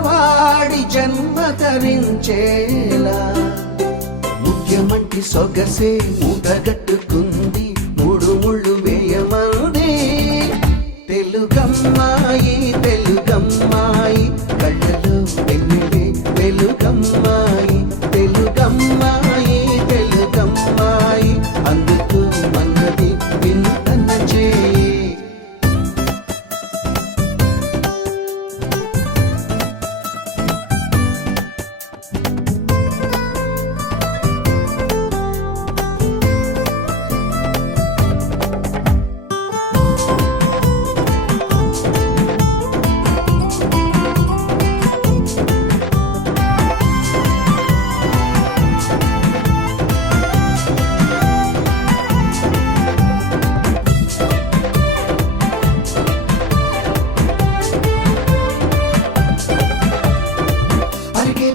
మగవాడి జన్మ ధరించేలా ముఖ్యమంటి సొగసే మూటగట్టుకుంది మూడు ముళ్ళు వేయమంది తెలుగమ్మాయి తెలుగమ్మాయి కళ్ళలో వెన్నెలే వెలుగమ్మాయి తెలుగమ్మాయి తెలుగమ్మాయి అందుకు మన్నది వింతన చేయి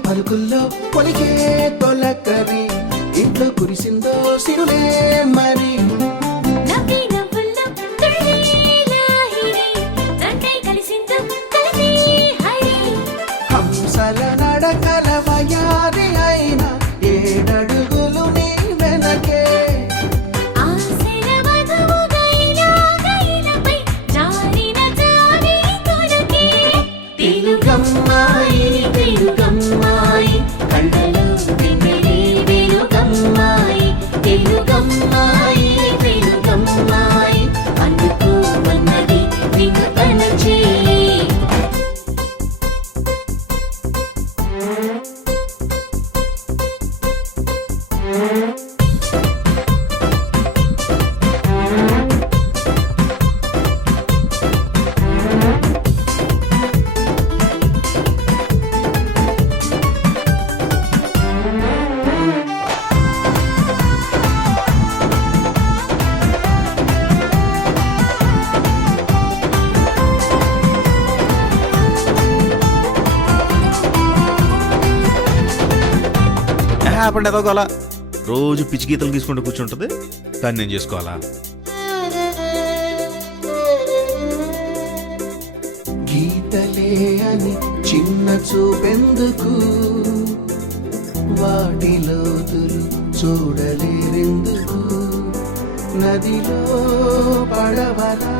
పలుకుల్లో కొలికే తొలకరి ఇంట్లో కురిసిందో సిరులే మరి హంసల నడకల వయారి అయిన ఏడడుగులు నీ వెనకే తెలుగమ్మాయి తెలుగమ్మాయి కళ్ళలో వెన్నెలే వెలుగమ్మాయి తెలుగమ్మాయి తెలుగమ్మాయి అందుకు మన్నది వినతన చేయి హ్యాపండి ఏదో అలా రోజు పిచ్చి గీతలు తీసుకుంటూ కూర్చుంటుంది కానీ నేను చేసుకోవాలా గీతలే అని చిన్న చూపెందుకు వాటిలోతులు చూడలేరెందుకు నదిలో పడవలా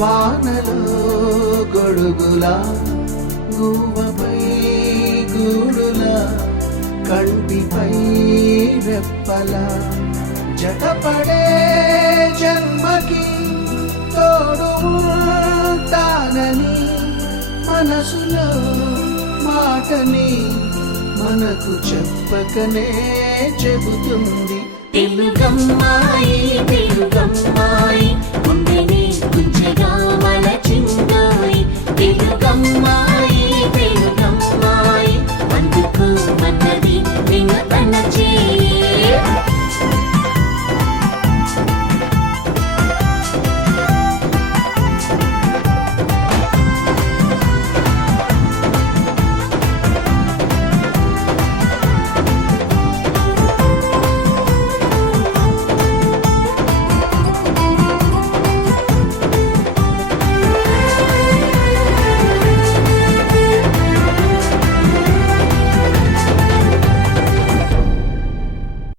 వానలో గొడుగులా గువ్వపై గూడులా కంటిపై రెప్పలా జతపడే జన్మకి తోడు ఉంటానని మనసులో మాటని మనకు చెప్పకనే చెబుతుంది తెలుగమ్మాయి తెలుగమ్మాయి గుండెని గుంజగా మలచిందోయ్ తెలుగమ్మాయి తెలుగమ్మాయి అందుకు మన్నది వినతన చేయి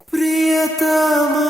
ప్రియతమా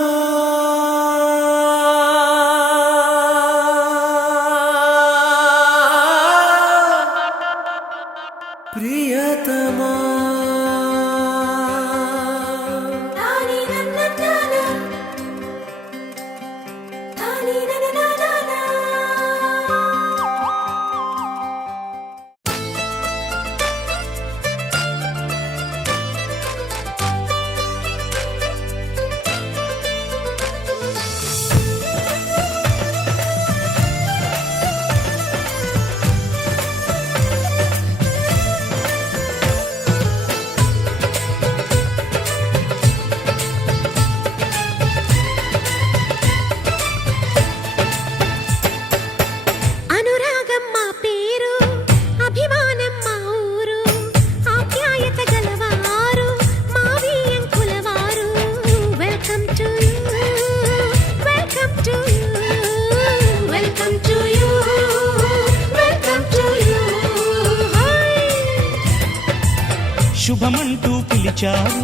శుభమంటూ పిలిచారు,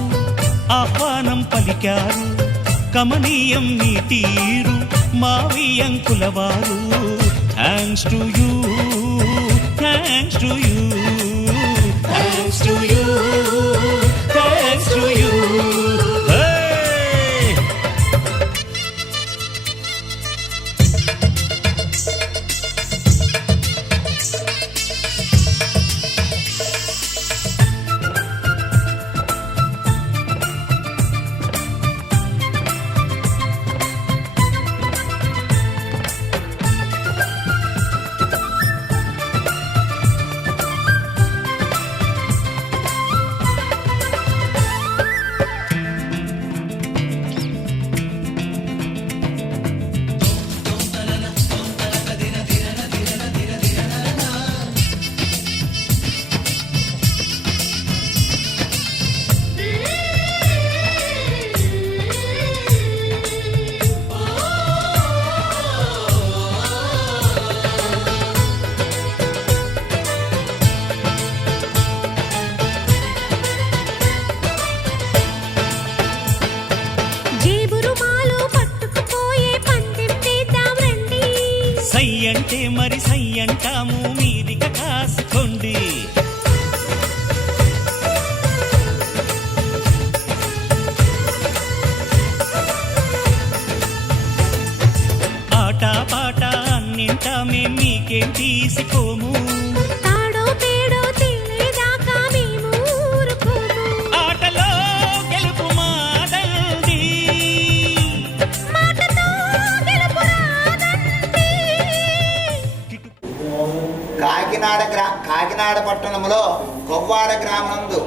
ఆహ్వానం పలికారు. కమనీయం నీ తీరు మా వియంకులవారు. Thanks to you, thanks to you, thanks to you, thanks to you. సై అంటే మరి సై అంటాము, మీరిక కాసుకోండి. ఆట పాట అన్నింటా మేం మీకేం తీసుకోము. తాడో పేడో తినేదాకా మేము ఊరుకోము. ఆటలో గెలుపు మాదండి, మాటతో గెలుపు రాదండి. కాకినాడ పట్టణంలో కొవ్వాడ గ్రామనందు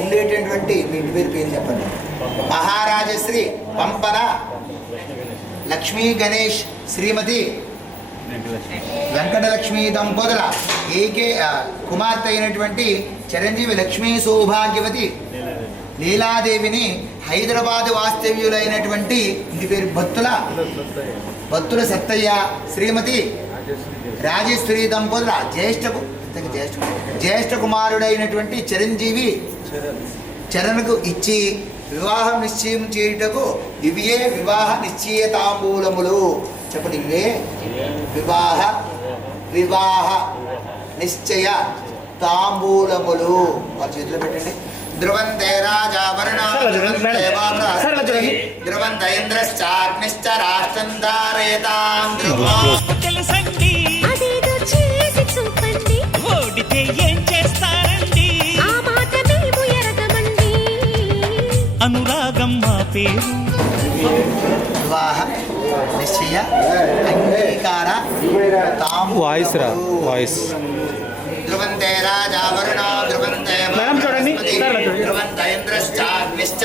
ఉండేటటువంటి మీ ఇంటి పేరు చెప్పండి. మహారాజశ్రీ పంపన లక్ష్మీ గణేష్ శ్రీమతి వెంకటలక్ష్మీ దంపతుల కుమార్తె అయినటువంటి చిరంజీవి లక్ష్మీ సౌభాగ్యవతి లీలాదేవిని హైదరాబాద్ వాస్తవ్యులైనటువంటి ఇంటి పేరు భత్తుల సత్తయ్య శ్రీమతి రాజేశ్వరి దంపతుల జ్యేష్ఠ కుమారుడైనటువంటి చిరంజీవి చరణకు ఇచ్చి వివాహం నిశ్చయం చేయుటకు ఇవే వివాహ నిశ్చయ తాంబూలములు. చెప్పండి, ఇవే వివాహ నిశ్చయ తాంబూలములు. వాళ్ళ చేతిలో పెట్టండి. ధ్రువంతే రాజావరణ ధ్రువంత ఇంద్రశ్చాగ్నిశ్చ రాష్ట్రం ధారయతాం ధ్రువం. తెలుసండి అదేదో చేసి చూపండి, ఓడితే ఏం చేస్తారండి? ఆ మాట మేము ఎరగమండి. అనురాగం మా పేరు, వివాహ నిశ్చయ అంగీకార వాయిస్ ధ్రువంతే రాజావరుణ ధ్రువంతే ధ్రువంత ఇంద్రశ్చాగ్నిశ్చ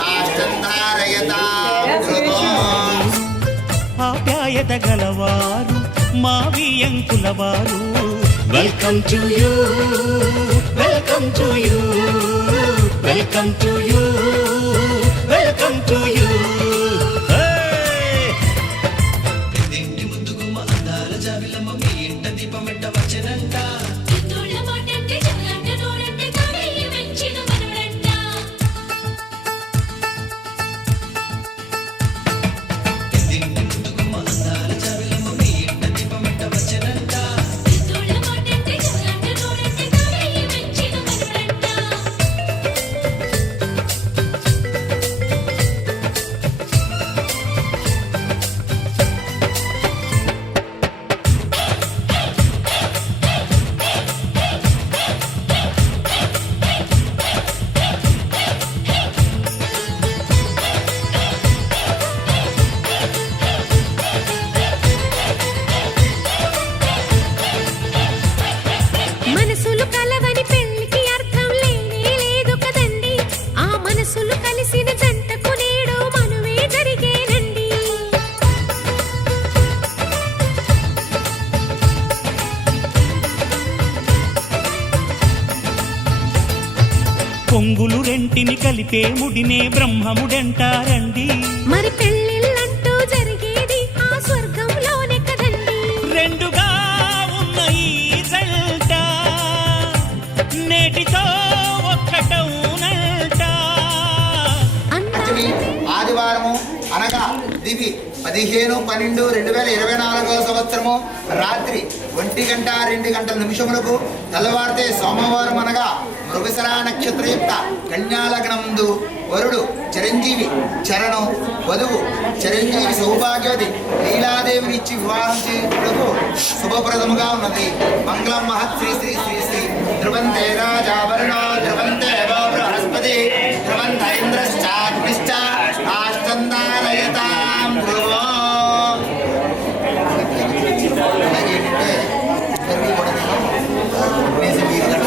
రాష్ట్రం ధారయతాం ధ్రువం. ఆప్యాయత గలవారు మా వియంకులవారు. Welcome to you, welcome to you, welcome to you, welcome to you. చిన్నోళ్ళ మాటంటే చల్లంట నోరంటే తాడయ్య మెచ్చిన మనవడంట. చిన్నోళ్ళ మాటంటే చల్లంట నోరంటే తాడయ్య మెచ్చిన మనవడంట. మనసులు కలవని పెళ్లికి అర్థం లేనే లేదు కదండి. ఆ మనసులు కలిసిన జంటకు నేడు మనువే జరిగేనండి. పొంగులు రెంటిని కలిపే ముడినే బ్రహ్మముడంటారండి. మరి పెళ్ళిళ్ళంటూ జరిగేది ఆ స్వర్గంలోనే కదండి. రెండుగా ఉన్న ఈ జంట నేటితో ఒక్కటి అంటవునంట అష్టమి ఆదివారము అనగా దివి 15/12/2024 సంవత్సరము రాత్రి 1:02 తెల్లవారితే సోమవారం అనగా మృగశిర నక్షత్రయుక్త కన్యాలగ్నముందు వరుడు చిరంజీవి చరణం వధువు చిరంజీవి సౌభాగ్యవతి లీలాదేవిని ఇచ్చి వివాహం చేయటకు శుభప్రదముగా ఉన్నది. మంగళం మహత్ శ్రీ శ్రీ శ్రీ శ్రీ ధ్రువంతే రాజావరుణో ధ్రువంతే బృహస్పతి ధ్రువంత ఇంద్రశ్చాగ్నిశ్చ ఆష్టందారయతాం ధ్రువో. అలాగే ఏంటంటే ఇద్దరికీ కూడా నేను వీరు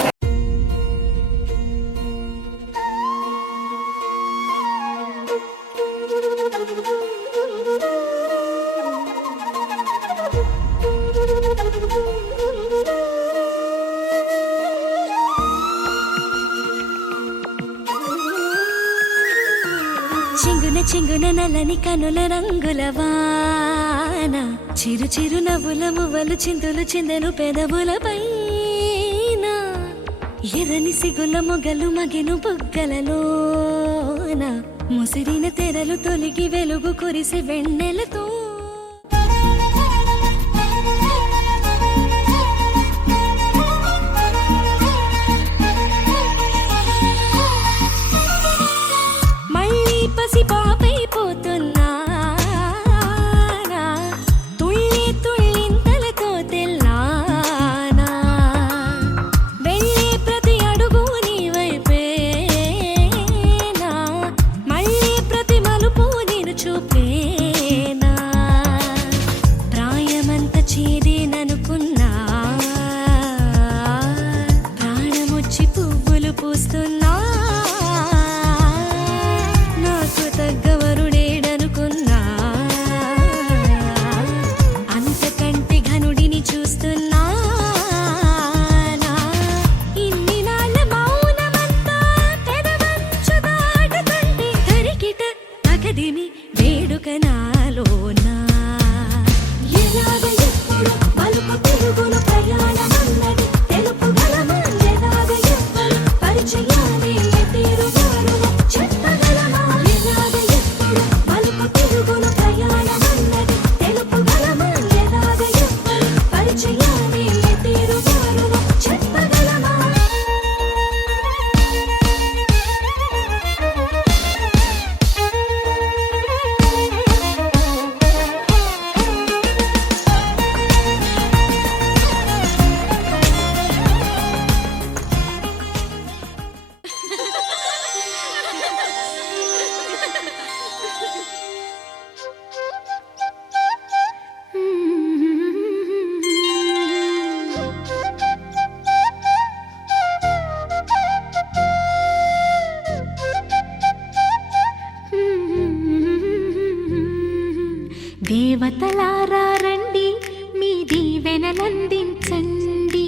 చెంగున చెంగున నల్లని కనుల రంగుల వాన చిరు చిరు నవ్వుల మువ్వలు చిందులు చిందెను పెదవుల పైన ఎర్రని సిగుల మొగలు మగెను బుగ్గలలోన ముసిరిన తెరలు తొలిగి వెలుగు కురిసి వెన్నెలతో పసి పాపైపోతున్నా తుళ్ళి తుళ్ళింతలతో తెల్లానా వెళ్ళే ప్రతి అడుగు నీ వైపేనా మళ్ళీ ప్రతి మలుపు నేను చూపేనా ప్రాయమంత చేదేననుకున్నా ప్రాణమొచ్చి పువ్వులు పూస్తున్నా తగ్గవరుడేడనుకున్నా అంతకంటే ఘనుడిని చూస్తున్నా ఇన్ని నాళ్ళ మౌనమంతా పెదవంచు దాటుతుంటే తరికిట అకదిమి వేడుక నాలోనా ఎలాగ ఎప్పుడు మలుపు తిరుగును ప్రయాణమన్నది తెలుపుగలమా ఎలాగ ఎప్పుడు పరిచయాలే తీరుగాను చెప్పగలమా దేవతలారా రండి మీ దీవెనలందించండి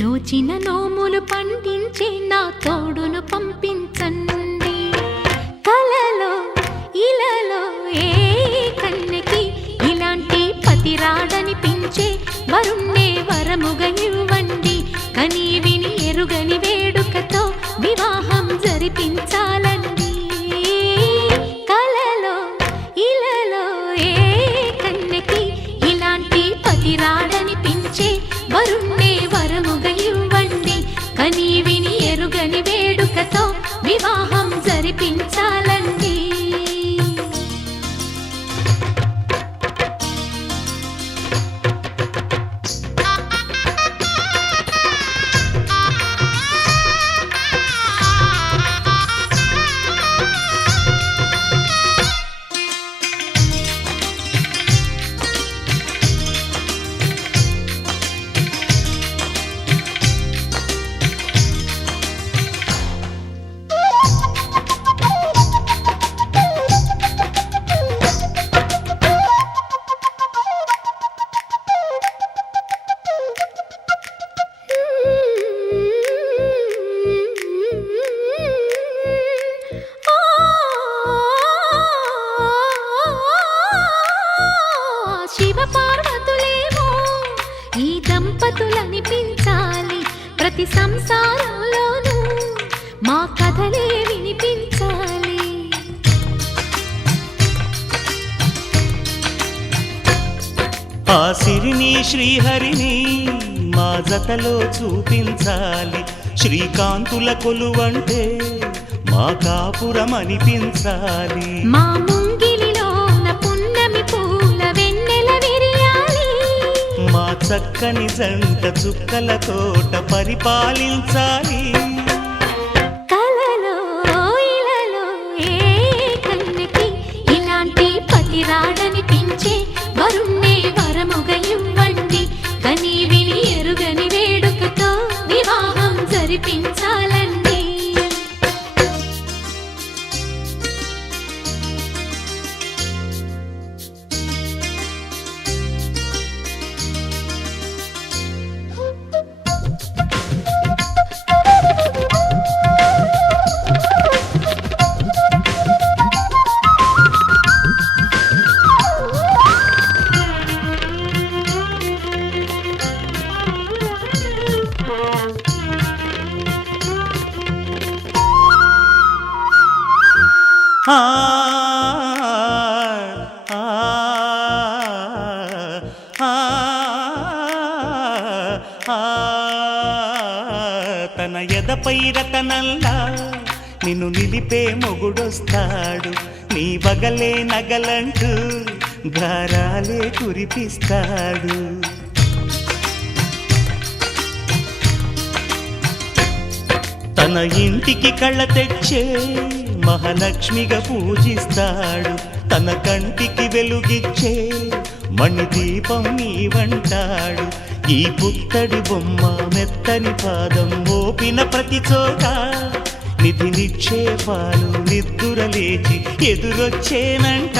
నోచిన నోములు పండించే నా తోడును పంపించండి కలలో ఇలలో ఏ కన్నెకి ఇలాంటి పతి రాడనిపించే వరుణ్ణే వరముగా ఇవ్వండి కని విని ఎరుగని వేడుకతో వివాహం జరిపించాలండి కలలో ఇలలో ఏ కన్నెకి ఇలాంటి పతి రాడనిపించే వరుణ్ణే వరముగా ఇవ్వండి కని విని ఎరుగని వేడుకతో వివాహం జరిపించాలండి దంపతులనిపించాలి ప్రతి సంసారంలోనూ మా కథలే వినిపించాలి. ఆ సిరిని శ్రీహరిని మా జతలో చూపించాలి. శ్రీకాంతుల కొలువంటే మా కాపురం అనిపించాలి. మా ముంగిలిలోన పున్నమి పూల వెన్నెల విరియాలి. మా చక్కని జంట చుక్కల తోట పరిపాలించాలి. కలలో ఇలలో ఏ కన్నెకి ఇలాంటి పతి రాడనిపించే వరుణ్ణే వరముగా ఇవ్వండి. కని విని ఎరుగని వేడుకతో వివాహం జరిపించాలండి. ఆ ఆ ఆ తన ఎదపై రతనల్లా నిన్ను నిలిపే మొగుడొస్తాడు. నీ బగలే నగలంటూ గారాలే కురిపిస్తాడు. తన ఇంటికి కళ్ళ తెచ్చే మహాలక్ష్మిగా పూజిస్తాడు. తన కంటికి వెలుగిచ్చే మణిదీపం నీవంటాడు. ఈ పుత్తడి బొమ్మ మెత్తని పాదం మోపిన ప్రతి చోట నిధి నిక్షేపాలు నిద్దురలేచి ఎదురొచ్చేనంట.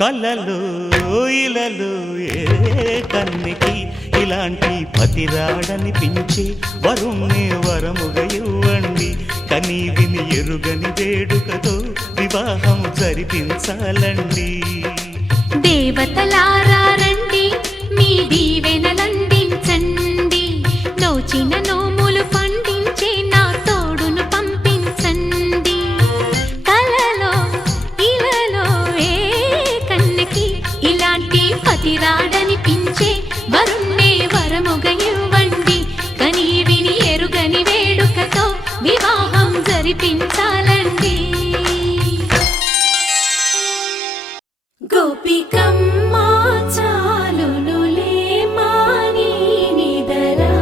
కలలో ఇలలో ఏ కన్నెకి ఇలాంటి పతి రాడనిపించి వరుణ్ణే వరముగా ఇవ్వండి. కని విని ఎరుగని వేడుకతో వివాహం జరిపించాలండి. దేవతలారా రండి, మీ దీవెనలందించండి. నోచిన నోములు పండించే నా తోడును పంపించండి. కలలో ఇలలో ఏ కన్నెకి ఇలాంటి పతి రాడనిపించే వరుణ్ణే వరముగా ఇవ్వండి. కని విని ఎరుగని వేడుకతో వివాహం జరిపించాలండి. గోపికమ్మ చాలునులే మాని నిదరా.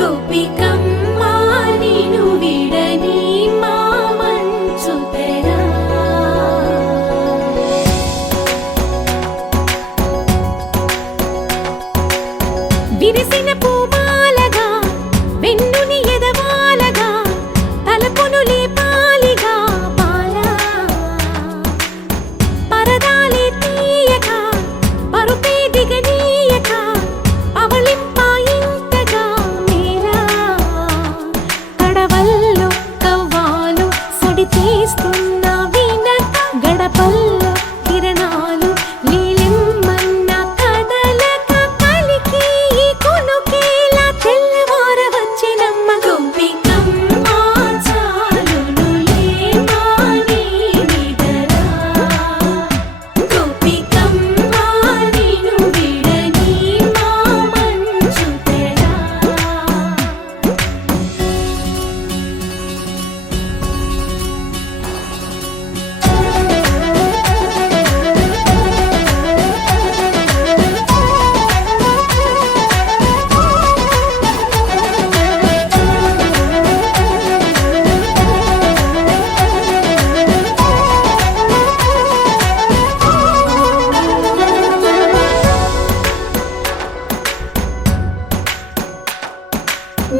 గోపికమ్మ నిను విడని మా మంచు తెరా. విరిసిన పూమాలగా వెన్నుని ఎదవాలగా తలపును లేపాలిగా బాలా. పరదాలే తీయక పరుపే దిగనీయక పవళింపాయింతగా మేరా. కడవల్లో కవ్వాలు సడి చేస్తున్న వినక గడపల్లో కిరణాలు నీలిమ్మన్న కదలక కలికి ఈ కొనుకేలా తెల్లవార వచ్చినమ్మ. గోపికమ్మ చాలునులే మాని నిదరా. గోపికమ్మ నిను విడని మా మంచు తెరా.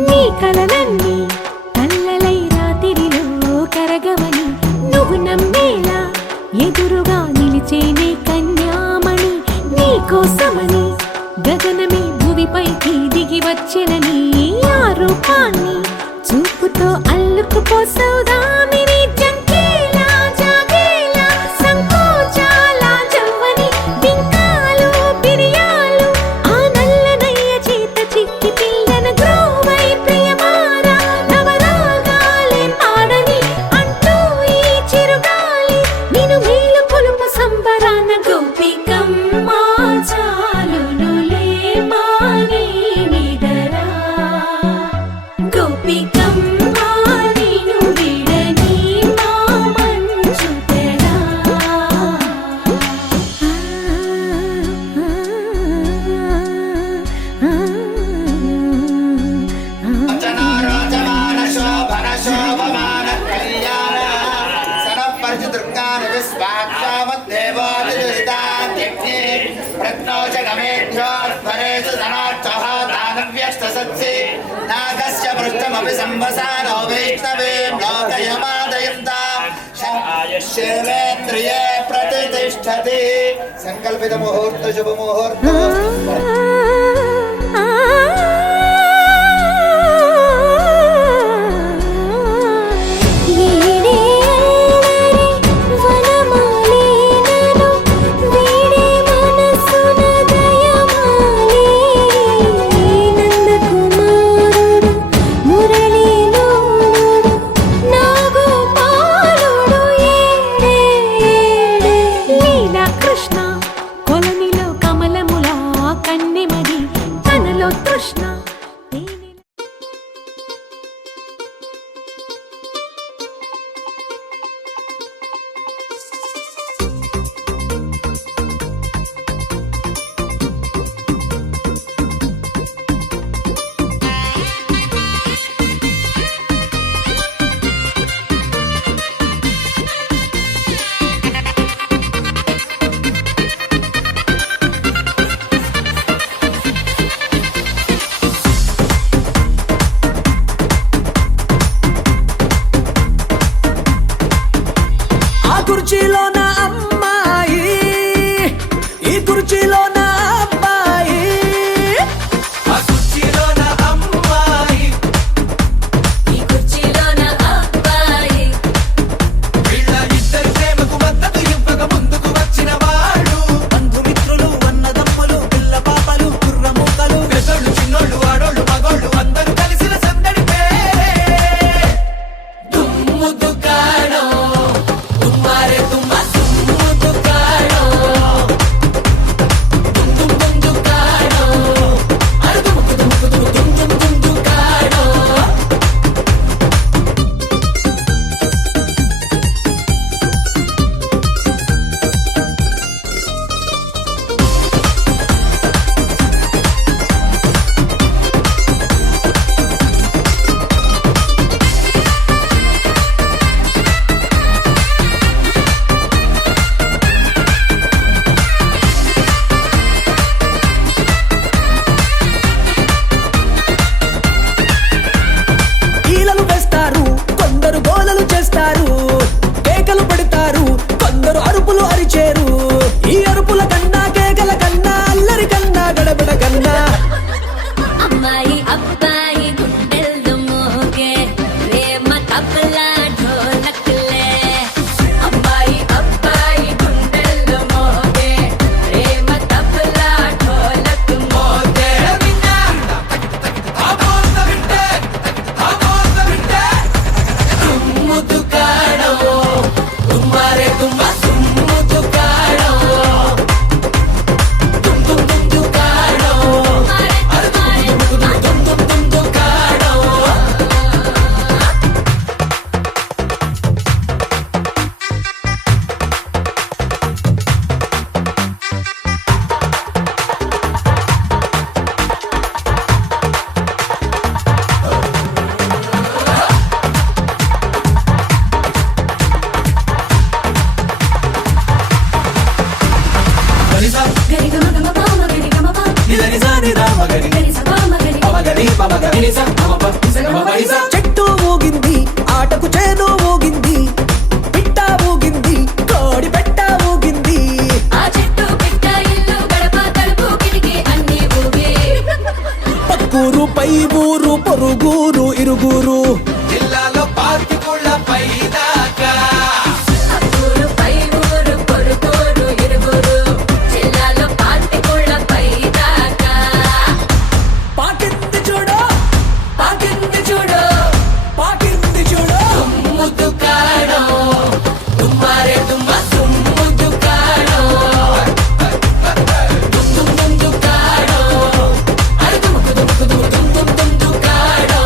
నీ కలలన్నీ కల్లలై రాత్రిలో కరగవని నువ్వు నమ్మేలా ఎదురుగా నిలిచేనే కన్యామణి. నీ కోసమని గగనమే భువిపైకి దిగి వచ్చెనని ఆ రూపాన్ని చూపుతో అల్లుకుపోసౌదామిని. జంకేలా జాగేలా సంకోచాల జవ్వని బింకాలు బిరియాలు ఆ నల్లనయ్య చేత చిక్కి పిల్లన గ్రోవై ప్రియమారా. सत्सि नागस्य पृष्ठमपि संवसानो वैष्णवे लोकयमादयन्ता शिवेन्द्रिये प्रतिष्ठति संकल्पित मुहूर्त शुभ मुहूर्त చెట్టు ఊగింది ఆటకు చేను ఊగింది పిట్ట ఊగింది కోడి పెట్ట ఊగింది ఆ చెట్టు పిట్ట ఇల్లు గడప తలుపు కిటికీ అన్ని ఊగే పక్కూరు పై ఊరు పొరుగురు ఇరుగురు జిల్లాలో పార్టీ కుళ్ళ పైదాకా అక్కూరు పై ఊరు పొరుగురు ఇరుగురు జిల్లాలో పార్టీ కుళ్ళ పైదాకా పాకింది చూడు పాకింది చూడు పాకింది చూడు ముద్దు కాడో తుమ్మారే తుమ్మ ముద్దు కాడో తుమ్ము కాడో అరే తుమ్ము కాడో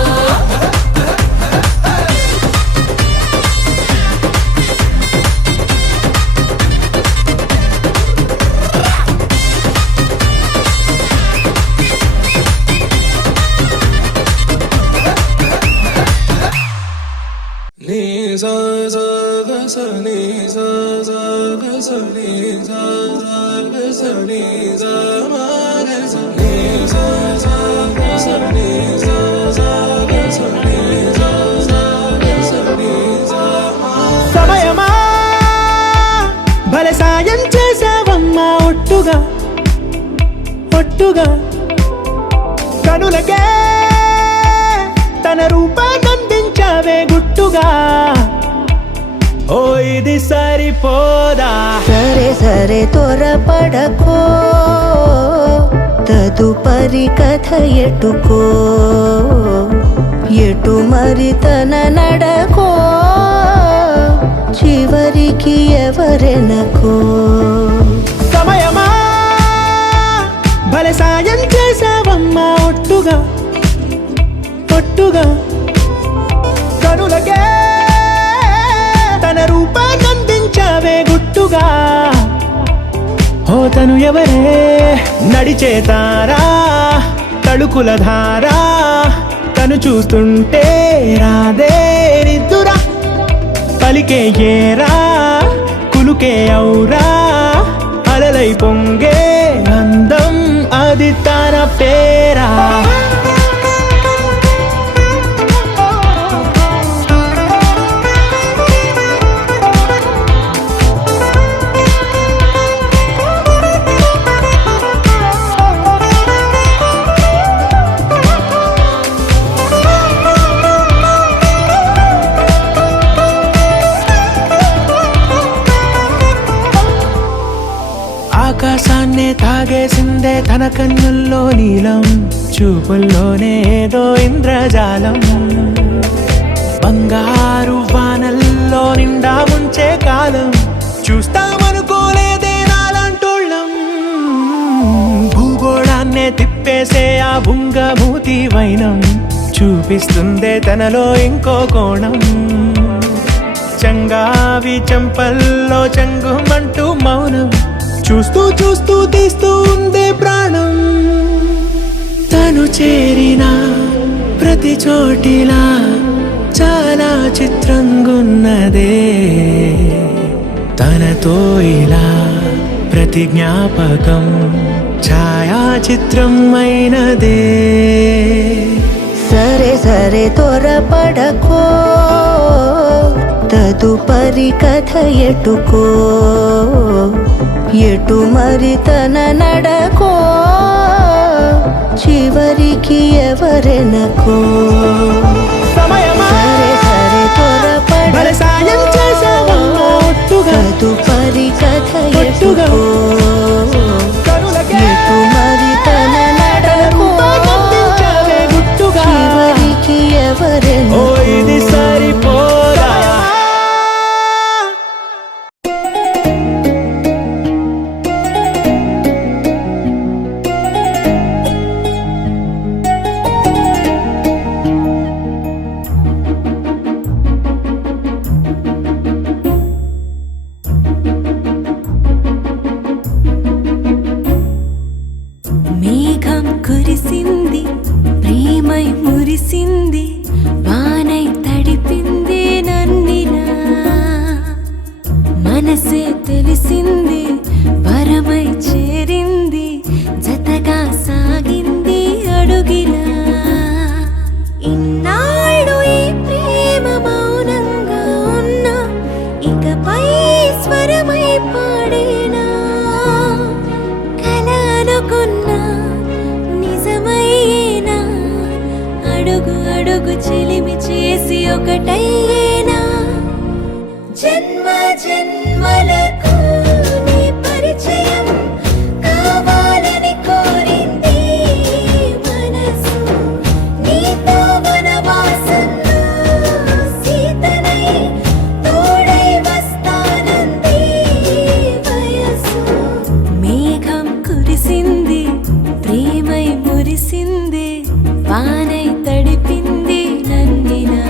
నీ సా సా గ స నీ సా సా గ స నీ సా సా గ స నీ సా మా గ స నీ సా సా గ స సమయమా భలే సాయం చేసావమ్మా ఒట్టుగా ఒట్టుగా కనులకే తన రూపాన్నందించావే గుట్టుగా ఓ ఇది సరిపోదా సరే సరే త్వరపడకో తదుపరి కథ ఎటుకో ఎటు మరి తన నడకో చివరికి ఎవరెనకో సమయమా భలే సాయం చేసావమ్మా ఒట్టుగా ఒట్టుగా కనులకే తన రూపాన్నందించావే గుట్టుగా ఓ తను ఎవరే నడిచే తారా తళుకుల ధారా తను చూస్తుంటే రాదే నిద్దురా పలికే ఏరా కులుకే ఔరా అలలై పొంగే అందం అది తన పేరా ఆకాశాన్నే తాగేసిందే తన కన్నుల్లో నీలం చూపుల్లోనే ఏదో ఇంద్రజాలం బంగారు వానల్లో నిండా ఉంచే కాలం చూస్తామనుకోలేదే నాలాంటోళ్ళం భూగోళాన్నే తిప్పేసే ఆ బుంగమూతి వైనం చూపిస్తుందే తనలో ఇంకో కోణం చంగావి చెంపల్లో చంగుమంటూ మౌనం చూస్తూ చూస్తూ తీస్తూ ఉందే ప్రాణం తను చేరిన ప్రతి చోటిలా చాలా చిత్రంగున్నదే తనతో ఇలా ప్రతి జ్ఞాపకం ఛాయాచిత్రం అయినదే సరే సరే త్వరపడకో తదుపరి కథ ఎటుకో ఎటు మరి తన నడకో చివరికి ఎవరెనకో సమయమా సరే సరే భలే సాయం చేసావమ్మా ఒట్టుగా తదుపరి కథ ఒట్టుగా ఎటుకో కనులకే ఎటు మరి తన నడకో రూపాన్నందించావే గుట్టుగా చివరికి ఓ ఎవరెనకో ఇది సరిపోదా మేఘం కురిసింది ప్రేమై మురిసింది వానై తడిపింది నన్నిలా మనసే తెలిసింది వరమై చేరింది జతగా సాగింది అడుగిలా ఇన్నాళ్ళు ఈ ప్రేమ మౌనంగా ఉన్నా ఇకపై స్వరమై పాడేనా కల అనుకున్నా నిజమయ్యేనా అడుగు అడుగు చెలిమి చేసి ఒకటయ్యేనా జన్మ జన్మలకు నీ పరిచయం కావాలని కోరింది మనసు నీతో వనవాసంలో సీతనై తోడై వస్తానంది వయసు మేఘం కురిసింది ప్రేమై మురిసింది వానై తడిపింది నన్నినా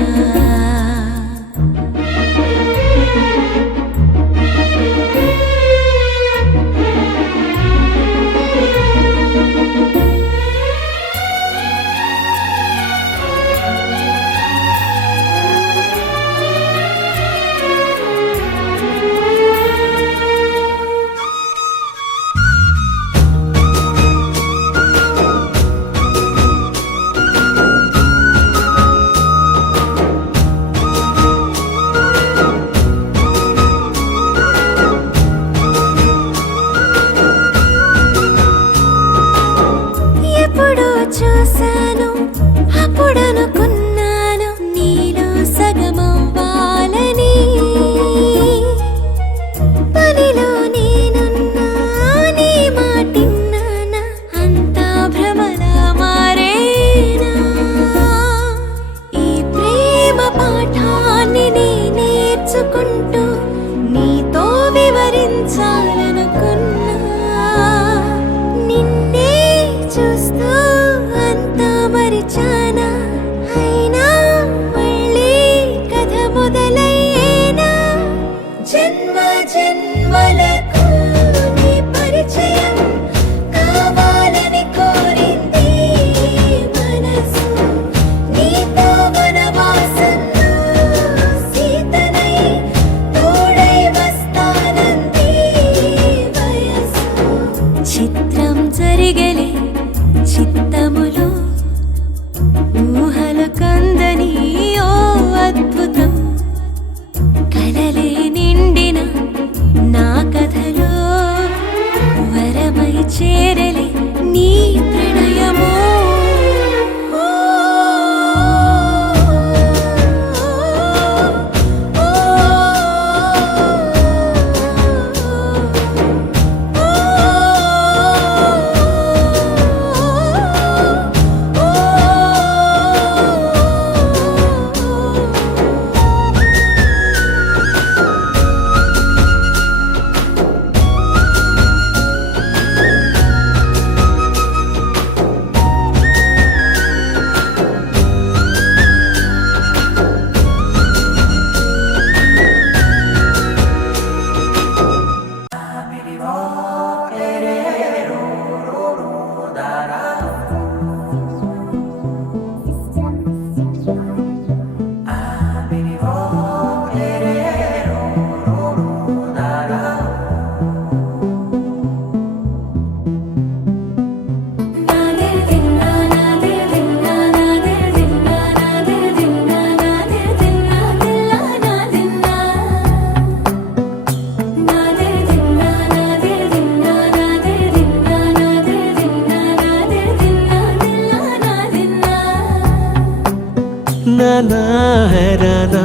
హైరానా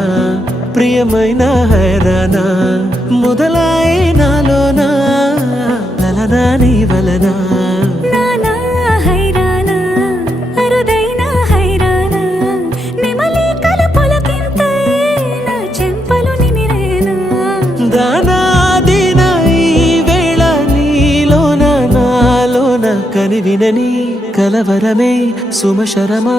ప్రియమైన హైరానా మొదలాయే నాలోనా లలనా నీ వలనా నానా హైరానా అరుదైన హైరానా నెమలి కలుపులకింతై నా చెంపలు నిమిరేనా దానాదిన ఈ వేళ నీలోన నాలోన కనివినని కలవరమే సుమశరమా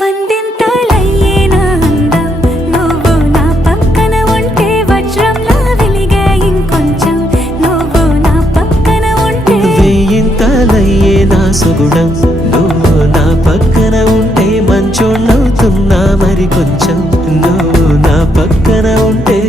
వందెంతలయ్యే నా అందం నువ్వు నా పక్కన ఉంటే వజ్రంలా వెలిగే ఇంకొంచెం నువ్వు నా పక్కన ఉంటే వేయింతలయ్యే నా సుగుణం నువ్వు నా పక్కన ఉంటే మంచోళ్ళవుతున్నా మరి కొంచెం నువ్వు నా పక్కన ఉంటే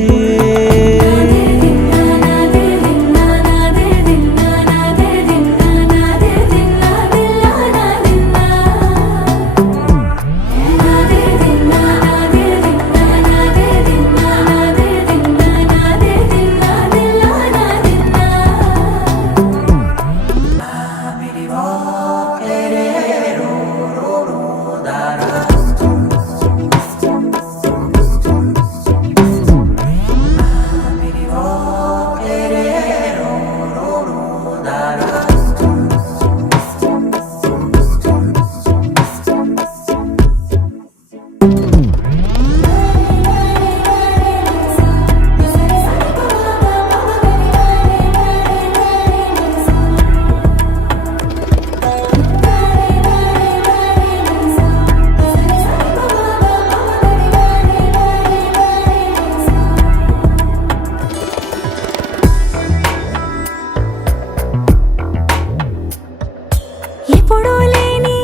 ఎప్పుడూ లేని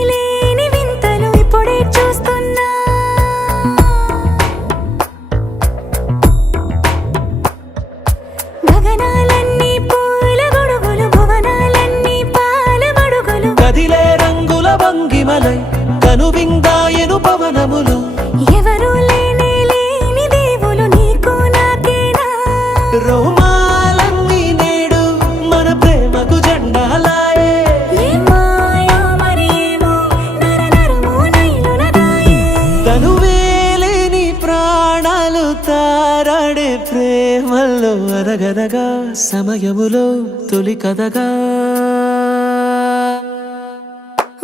వింతలు ఇప్పుడే చూస్తున్నా గగనాలన్నీ పూల గొడుగులు భువనాలన్నీ పాల గొడుగులు కదిలే రంగుల భంగిమలై కనువిందాయను పవనములు ఎవరు లేని దేవులు నీకు నాకేనా రోమాలన్నీ నేడు మన ప్రేమకు జెండాలాయే ఏ మాయో మరేమో నరనరమో నైలునదాయే తనువేలేని ప్రాణాలు తారాడే ప్రేమల్లో అనగనగా సమయములో తొలి కథగా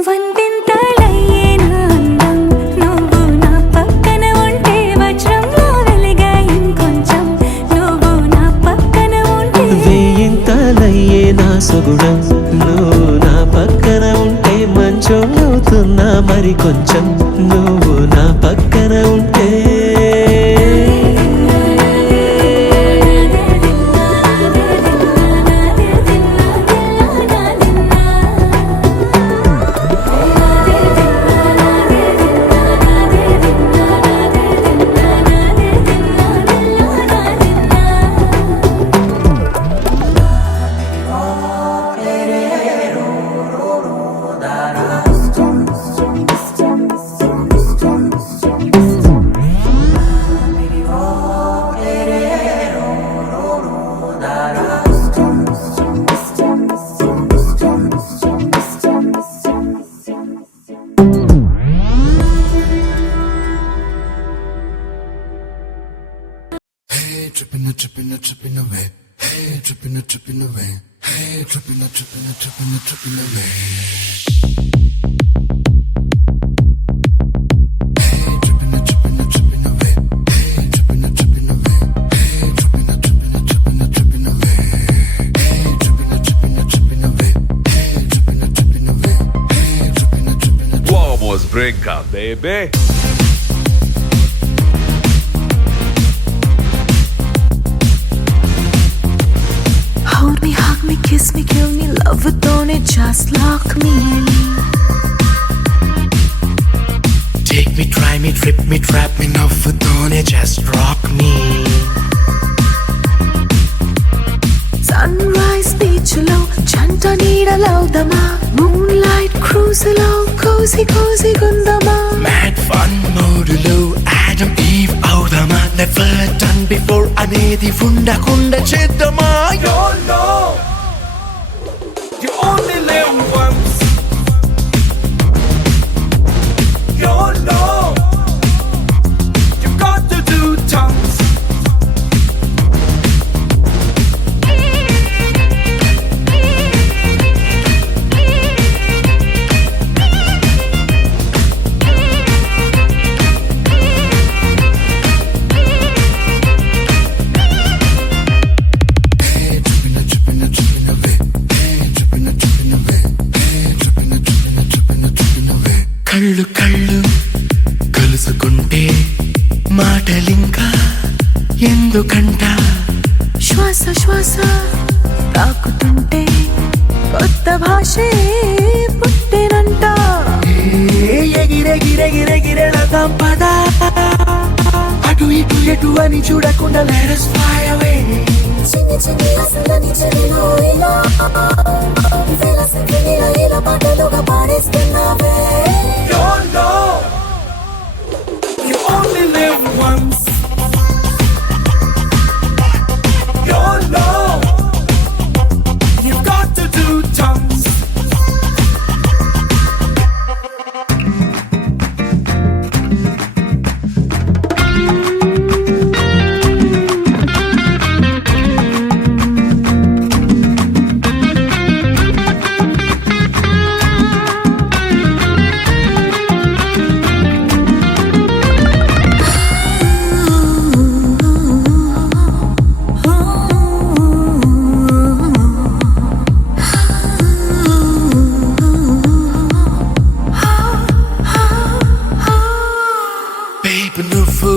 వందెంతలయ్యే నా అందం నువ్వు నా పక్కన ఉంటే వజ్రంలా వెలిగే ఇంకొంచెం నువ్వు నా పక్కన ఉంటే వేయింతలయ్యే నా సుగుణం నువ్వు నా పక్కన ఉంటే మంచోళ్ళవుతున్నా మరి కొంచెం నువ్వు నా పక్కన ఉంటే Tripping away. Hey, tripping away. Hey, tripping away. Hey, tripping away. Hey, tripping away. Hey, tripping away. Hey, tripping away. Hey, tripping away. Hey, tripping away. Vamos brincar, baby. Hold me, hug me, kiss me, kill me, love it, don't it, just lock me. Take me, try me, trip me, trap me, now for don't it, just rock me. Sunrise beach lo, chanta needa laudama. Moonlight cruise lo, cozy cozy gundama. Mad fun mode low, Adam Eve avdama. Never done before అనేది ఉండకుండా చేద్దామా. You know you only live once. You know చేతులు కలుసుకుంటే మాటలింకా ఎందుకంట శ్వాస శ్వాస తాకుతుంటే కొత్త భాషే పుట్టేనంట ఎగిరెగిరెగిరెగిరెళదాం పదా అటు ఇటు ఎటు అని చూడకుండా let us fly away చిన్ని చిన్ని అసలని చెవిలో ఇలా వేల సంఖ్యలో ఇలా పాటలుగా పాడేస్తున్నావే You only live once. YOLO. You've got to do tons. Babe నువ్వు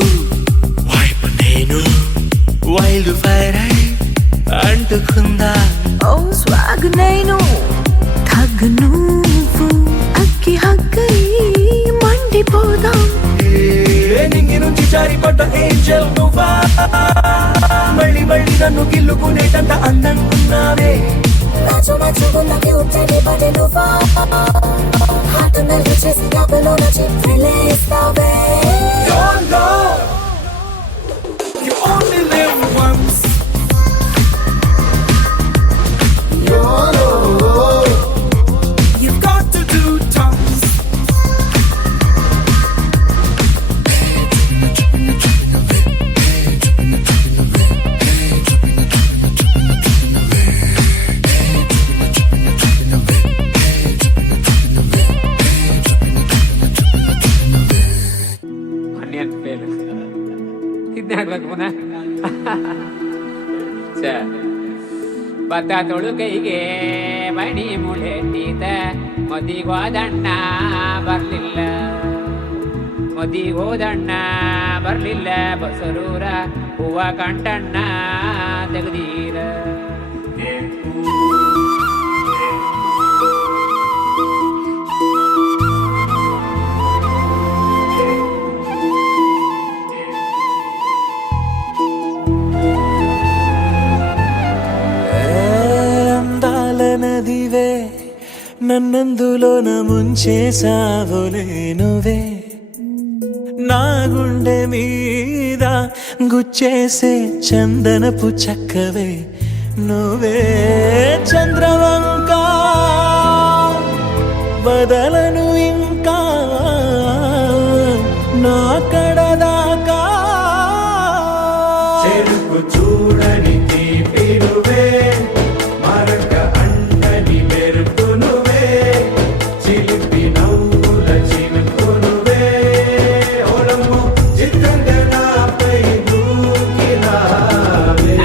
వైపు నేను వైల్డ్ ఫైర్ అయి అంటుకుందా ఓ స్వాగ్ నేను తగ్గ నువ్వు అక్కి హక్కై మండిపోదాం నింగి నుంచి జారిపడ్డ ఏంజల్ నువ్వా మళ్ళీ మళ్ళీ నన్ను గిల్లుకునేటంత అందంకున్నావే నాచు నాచు గుల్లకి ఉత్తడి పడి నువ్వా హార్ట్ మెల్ట్ చేసి గాబలో నచ్చి రిలీస్తావే YOLO. You only live once. YOLO. You've got to do tons. ಭತ್ತ ತೊಳುಕೈಗೆ ಮಣಿ ಮುಳೆಟ್ಟಿದ ಮದಿಗೋದಣ್ಣ ಬರ್ಲಿಲ್ಲ ಮದಿಗೋದಣ್ಣ ಬರ್ಲಿಲ್ಲ ಬಸರೂರ ಹೂವ ಕಂಟಣ್ಣ ತೆಗೆದೀರ నదివే నన్నందులోన ముంచేసావులే నువ్వే నా గుండె మీద గుచ్చేసే చందనపు చక్కవే నువ్వే చంద్రవంక బదలను ఇంకా నా కడదాకా చెరుకు చూడని తీపిరువే మరక అంటని మెరుపునువే చిలిపి నవ్వుల చినుకునువే ఓలమ్ము చిత్రంగా నాపై దూకినావే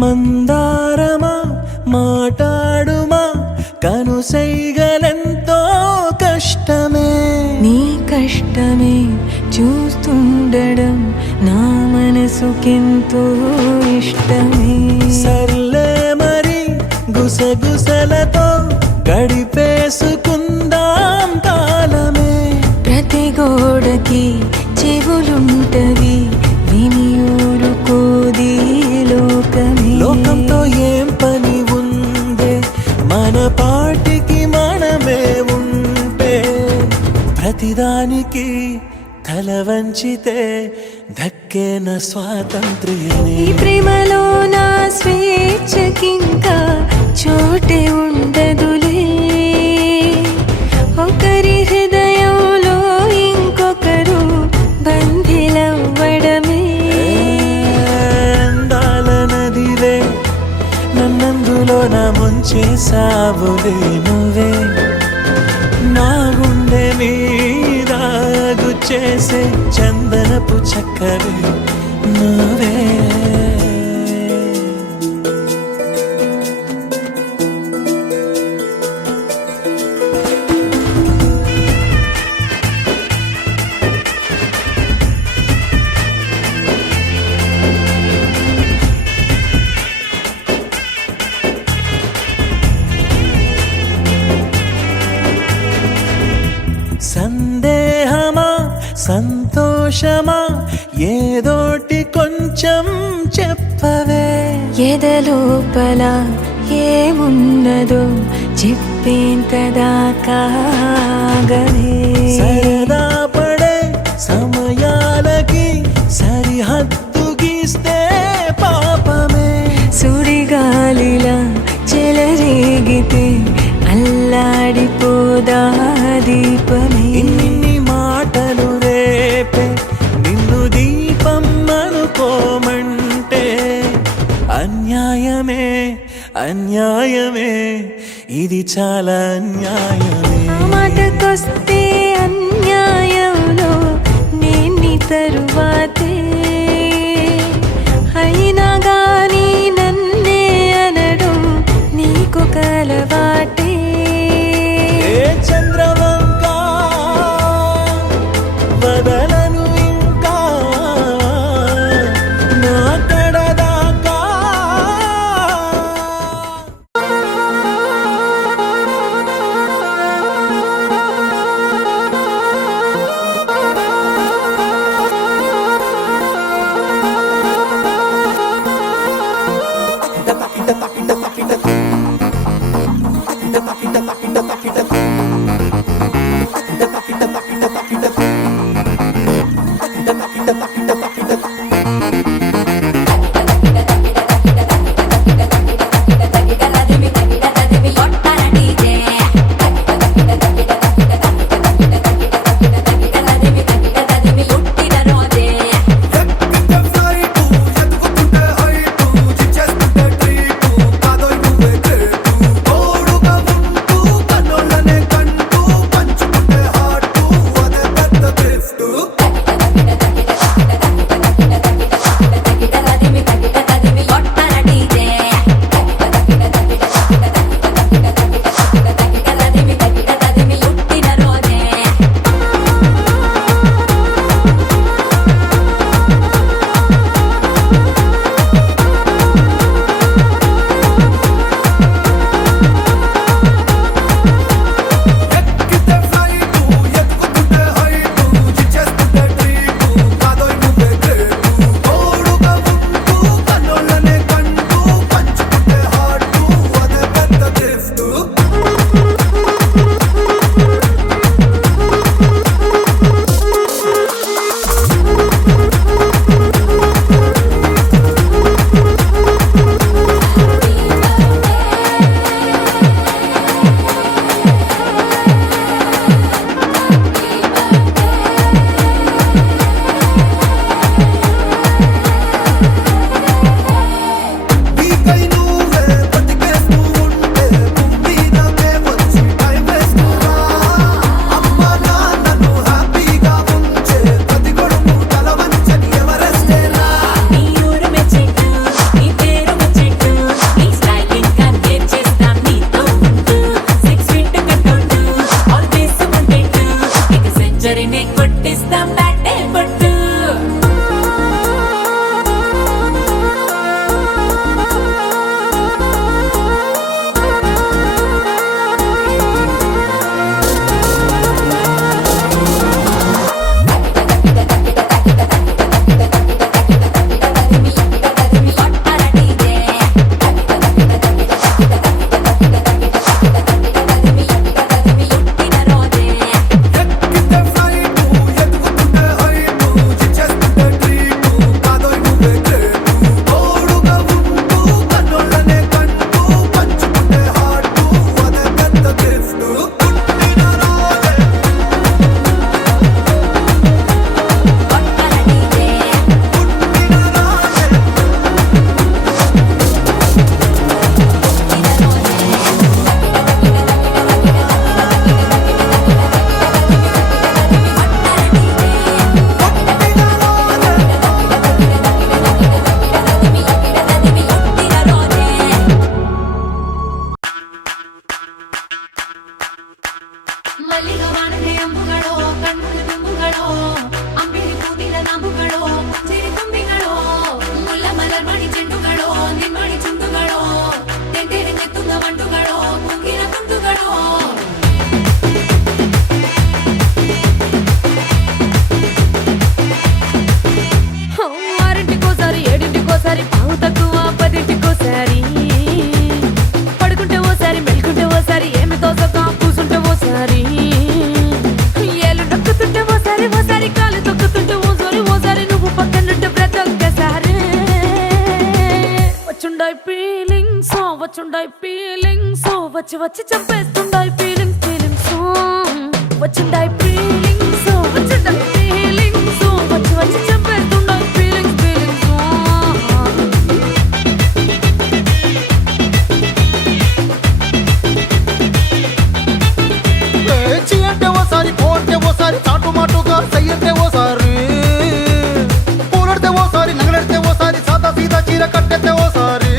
మందారమా మాటాడుమా కనుసైగలెంతో కష్టమే నీ కష్టమే చూస్తుండడం నా మనసుకెంతో ఇష్టమే సర్లే మరి గుసగుసలతో గడిపేసుకుందాం కాలమే ప్రతి గోడకి చెవులుంటవి విని ఊరుకోది లోకమే లోకంతో ఏం పని ఉందే మన పాటికి మనమే ఉంటే ప్రతిదానికి తల వంచితే దక్కేన స్వాతంత్ర్యమే ఈ ప్రేమలో నా స్వేచ్ఛకింకా చోటే ఉండదులే ఒకరి హృదయంలో చేసావులే నువ్వే నా గుండె మీద గుచ్చేసే చందనపు చక్కవే నువ్వే సందేహమా సంతోషమా ఏదోటి కొంచెం చెప్పవే ఎదలోపల ఏమున్నదో చెప్పేంతదాకాగవే సరదా పడే సమయాలకి సరిహద్దు గీస్తే పాపమే సుడిగాలిలా చెలరేగితే అల్లాడిపోదా దీపమే ఇన్ని మాటలు రేపే నిన్ను దీపం అనుకోమంటే అన్యాయమే అన్యాయమే ఇది చాలా అన్యాయమే మాటకొస్తే అన్యాయంలో నేను తరువాతే అయినా గాని నన్నే అనడం నీకు కలవాటే ఏ చంద్రవంక వదలను ఇంకా నా కడదాకా వచ్చుండాయి ఫీలింగ్స్ వచ్చుండాయి ఫీలింగ్స్ వచ్చి వచ్చి చంపేస్తుండాయి ఫీలింగ్స్ ఫీలింగ్స్ వచ్చుండాయి ఫీలింగ్స్ వచ్చుండాయి ఫీలింగ్స్ వచ్చి వచ్చి చంపేస్తుండాయి ఫీలింగ్స్ ఫీలింగ్స్ చీ అంటే ఓసారి పో అంటే ఓసారి చాటు మాటుగా సై అంటే ఓసారి పూలడితే ఓసారి నగలడితే ఓసారి సాదా సీదా చీర కట్టెత్తే ఓసారి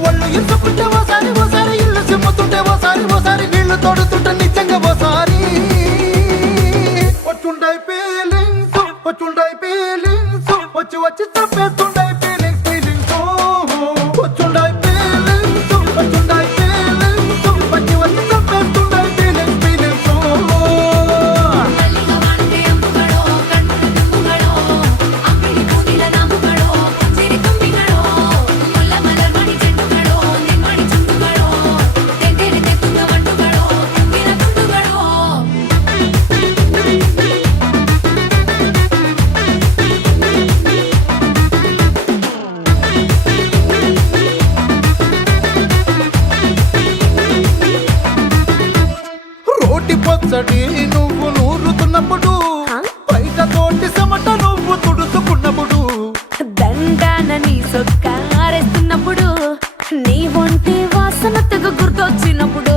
ఒళ్ళు ఇసుకుంటే ఓసారి ఓసారి ఇల్లు సిమ్ముతుంటే ఓసారి ఓసారి నీళ్లు తోడుతుంటే నిజంగా ఓసారి వచ్చుండాయి ఫీలింగ్స్ వచ్చి వచ్చి చంపేస్తుండాయి ఫీలింగ్స్ ఫీలింగ్స్ వచ్చుండాయి ఫీలింగ్స్ వచ్చి వచ్చి చంపేస్తుండాయి ఫీలింగ్స్ ఫీలింగ్స్ రోటి పచ్చడి నువ్వు నూరుతున్నప్పుడు బయట తోటి సమట నువ్వు తుడుచుకున్నప్పుడు దండాన నీ సొక్కారేస్తున్నప్పుడు నీ ఒంటి వాసన తెగ గుర్తొచ్చినప్పుడు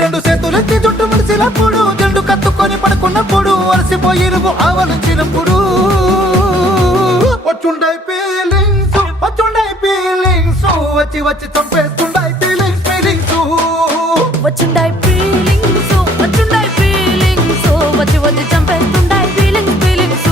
రెండు చేతులెత్తి జుట్టు ముడిసినప్పుడు జండు కత్తుకొని పడుకున్నప్పుడు అలసిపోయి నువ్వు ఆవలించినప్పుడు వచ్చుండాయి ఫీలింగ్స్ వచ్చి వచ్చి చంపేస్తుండాయి ఫీలింగ్స్ ఫీలింగ్స్ వచ్చుండాయి ఫీలింగ్స్ వచ్చుండాయి ఫీలింగ్స్ వచ్చి వచ్చి చంపేస్తుండాయి ఫీలింగ్స్ ఫీలింగ్స్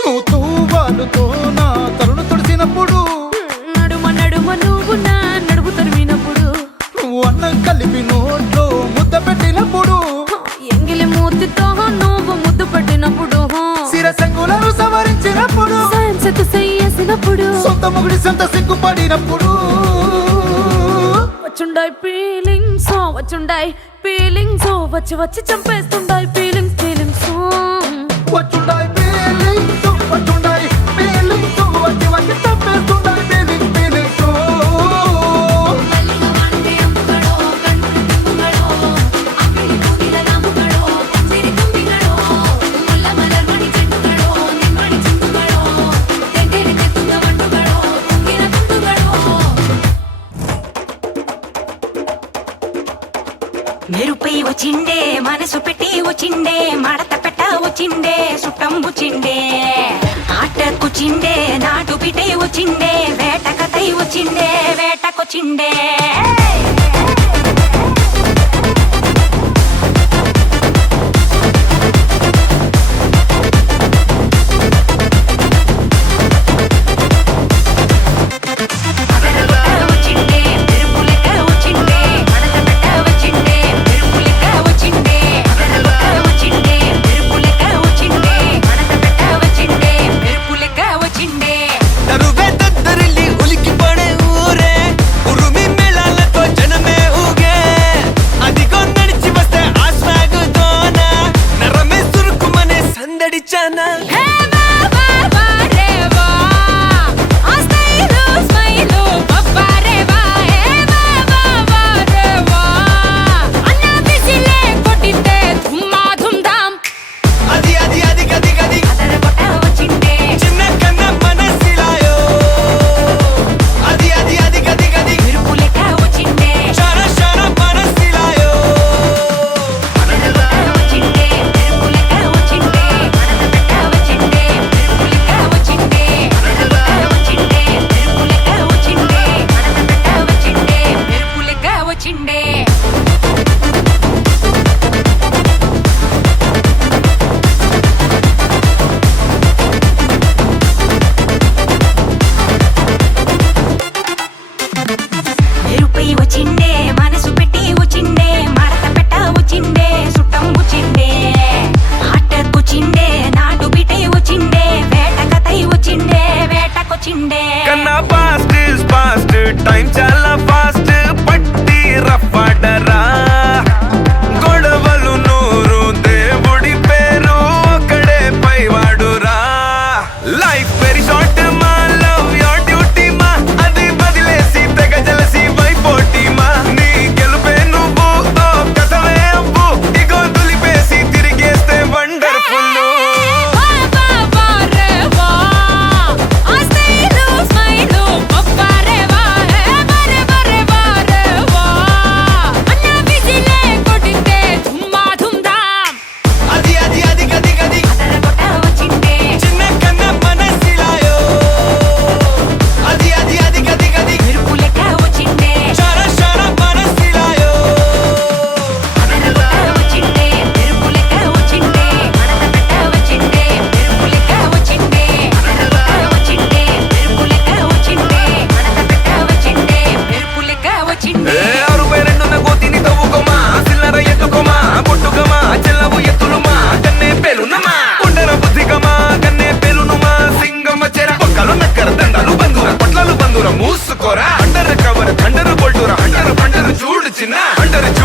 నువ్వు తూవాలుతో నా తరుణ తుడిసినప్పుడు నడుమ నడుమ నువ్వు నా నడుపు తరిమినప్పుడు నువ్వు అన్నం కలిపి నోట్లో ముద్ద పెట్టినప్పుడు ఎంగిలి మూతితో నువ్వు ముద్దు పెట్టినప్పుడు శిరసంగులను సవరించినప్పుడు సైన్సెత్ చేసినప్పుడు సొంత మొగుడి సొంత సిగ్గుపడినప్పుడు వచ్చుండాయి ఫీలింగ్స్ వచ్చి వచ్చి చంపేస్తుండాయి ఫీలింగ్స్ ఫీలింగ్స్ వచ్చుండాయి ఫీలింగ్స్ వచ్చుండాయి ఫీలింగ్స్ వచ్చి వచ్చి చంపేస్తుండాయి ఫీలింగ్స్ ఫీలింగ్స్ మెరుపై వచ్చిండే మనసు పెట్టి వచ్చిండే మడత పెట్ట వచ్చిండే సుట్టం వచ్చిండే ఆటకుచిండే నాటు పిటే వచ్చిండే వేట కథై వచ్చిండే వేటకొచ్చిండే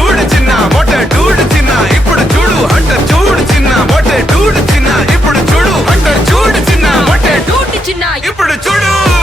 చూడు చిన్న మొట్ట డూడు చిన్న ఇప్పుడు చూడు హంటర్ చూడు చిన్న మొట్ట డూడు చిన్న ఇప్పుడు చూడు హంటర్ చూడు చిన్న మొట్ట డూడు చిన్న ఇప్పుడు చూడు